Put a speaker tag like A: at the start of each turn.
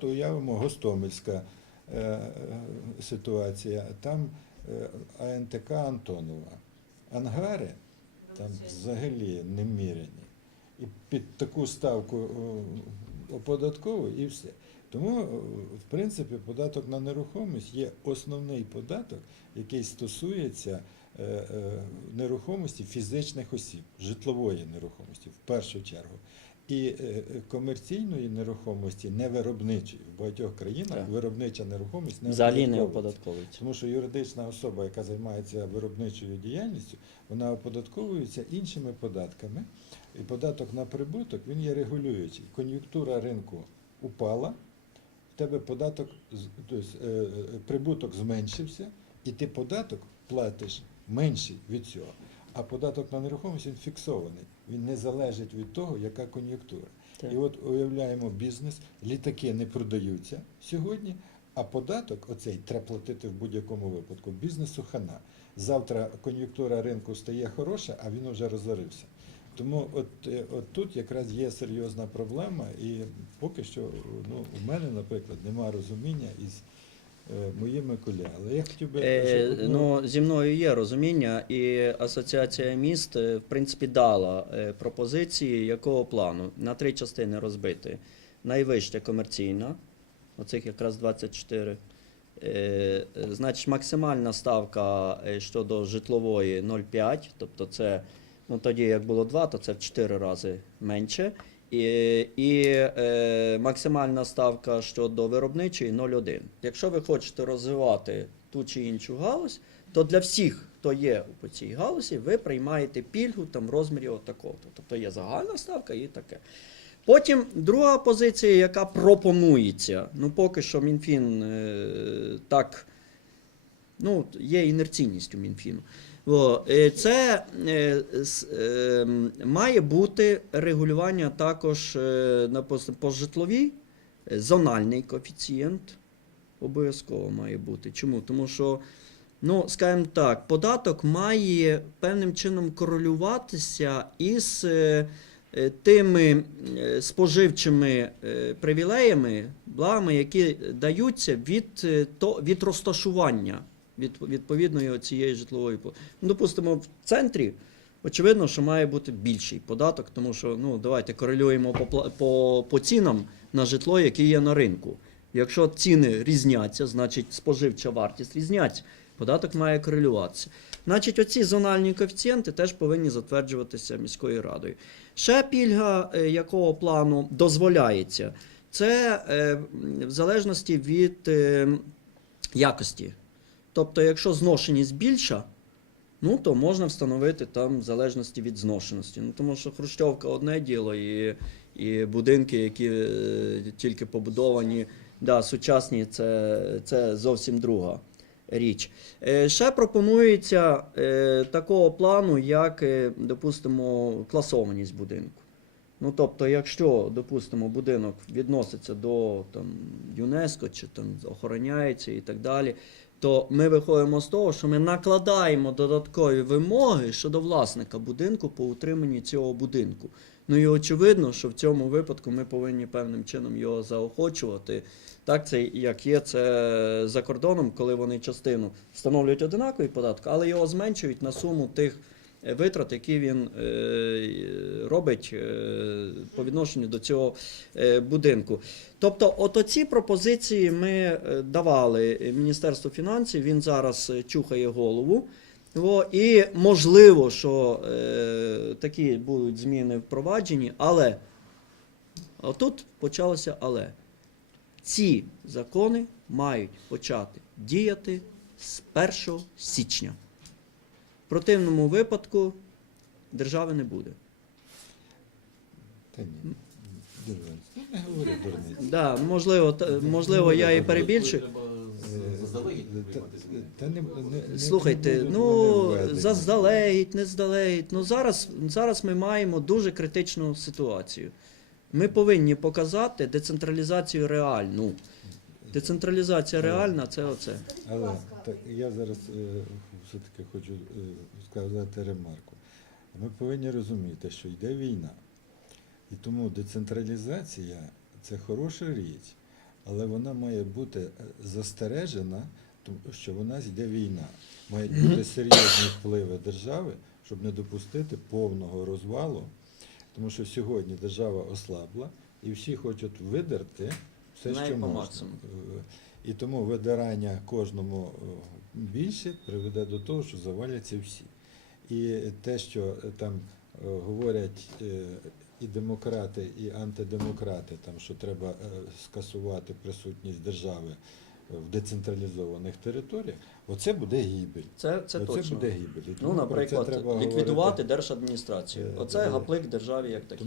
A: от уявимо Гостомельська е, е, ситуація, там е, АНТК Антонова. Ангари там взагалі неміряні. І під таку ставку оподатковують і все. Тому, в принципі, податок на нерухомість є основний податок, який стосується нерухомості фізичних осіб, житлової нерухомості в першу чергу. І е, комерційної нерухомості, не виробничої. В багатьох країнах
B: Так.
A: виробнича нерухомість не
B: Взагалі не
A: оподатковується. Тому що юридична особа, яка займається виробничою діяльністю, вона оподатковується іншими податками. І податок на прибуток він є регулюючий. Кон'юнктура ринку упала, в тебе податок, тобто, е, е, прибуток зменшився, і ти податок платиш менший від цього. А податок на нерухомість він фіксований. Він не залежить від того, яка кон'юнктура. І от уявляємо бізнес, літаки не продаються сьогодні, а податок оцей треба платити в будь-якому випадку. Бізнесу хана. Завтра кон'юнктура ринку стає хороша, а він вже розорився. Тому от, е, от тут якраз є серйозна проблема, і поки що ну, у мене, наприклад, немає розуміння із моїми колегами. Але я хотів би
B: Е, ну, зі мною є розуміння, і Асоціація міст, е, в принципі, дала е, пропозиції якого плану на три частини розбити. Найвища комерційна, оцих якраз 24. Е, е, Значить, максимальна ставка е, щодо житлової 0,5, тобто це, ну тоді як було 2, то це в 4 рази менше. І, і е, максимальна ставка щодо виробничої 0,1. Якщо ви хочете розвивати ту чи іншу галузь, то для всіх, хто є у цій галузі, ви приймаєте пільгу там в розмірі отакого. Тобто є загальна ставка і таке. Потім друга позиція, яка пропонується. Ну, поки що Мінфін е, так, ну, є інерційність у Мінфіну. Е, це е, е, має бути регулювання також на пос- по житловій, е, зональний коефіцієнт обов'язково має бути. Чому? Тому що, ну, скажімо так, податок має певним чином корелюватися із тими споживчими привілеями, благами, які даються від, від розташування від, відповідної цієї житлової Ну, допустимо, в центрі. Очевидно, що має бути більший податок, тому що ну давайте корелюємо по, по, по цінам на житло, які є на ринку. Якщо ціни різняться, значить споживча вартість різняться. Податок має корелюватися. Значить, оці зональні коефіцієнти теж повинні затверджуватися міською радою. Ще пільга, е, якого плану дозволяється, це е, в залежності від е, якості. Тобто, якщо зношеність більша, ну то можна встановити там в залежності від зношеності. Ну тому що Хрущовка одне діло, і, і будинки, які е, тільки побудовані, да, сучасні, це, це зовсім друга річ. Е, ще пропонується е, такого плану, як, е, допустимо, класованість будинку. Ну, тобто, якщо, допустимо, будинок відноситься до там, ЮНЕСКО чи там охороняється і так далі, то ми виходимо з того, що ми накладаємо додаткові вимоги щодо власника будинку по утриманні цього будинку. Ну і очевидно, що в цьому випадку ми повинні певним чином його заохочувати. Так, це як є це за кордоном, коли вони частину встановлюють одинаковий податок, але його зменшують на суму тих витрат, які він е, робить е, по відношенню до цього е, будинку. Тобто, от оці пропозиції ми давали Міністерству фінансів, він зараз чухає голову. І можливо, що такі будуть зміни впроваджені, але отут почалося але. Ці закони мають почати діяти з 1 січня. В противному випадку держави не буде.
A: Та ні. Ну, не говори.
B: Да, можливо, та- можливо, я і перебільшую.
A: Е, та- Та не, не, не-
B: Слухайте,
A: не
B: ну заздалегідь, не здалегідь. Ну зараз, зараз ми маємо дуже критичну ситуацію. Ми повинні показати децентралізацію реальну. Децентралізація реальна це оце.
A: Але так, я зараз е, все-таки хочу е, сказати ремарку. Ми повинні розуміти, що йде війна. І тому децентралізація це хороша річ, але вона має бути е, застережена, тому що в нас йде війна. Мають бути серйозні впливи держави, щоб не допустити повного розвалу, тому що сьогодні держава ослабла і всі хочуть видерти все, що можна. Е, І тому видирання кожному більше приведе до того, що заваляться всі. І те, що там е, говорять е, і демократи, і антидемократи, там, що треба е, скасувати присутність держави в децентралізованих територіях, оце буде гибель.
B: Це, це
A: оце
B: точно.
A: буде гибель. І
B: Ну,
A: тому
B: наприклад, ліквідувати
A: говорити.
B: держадміністрацію. Оце гаплик державі як такий.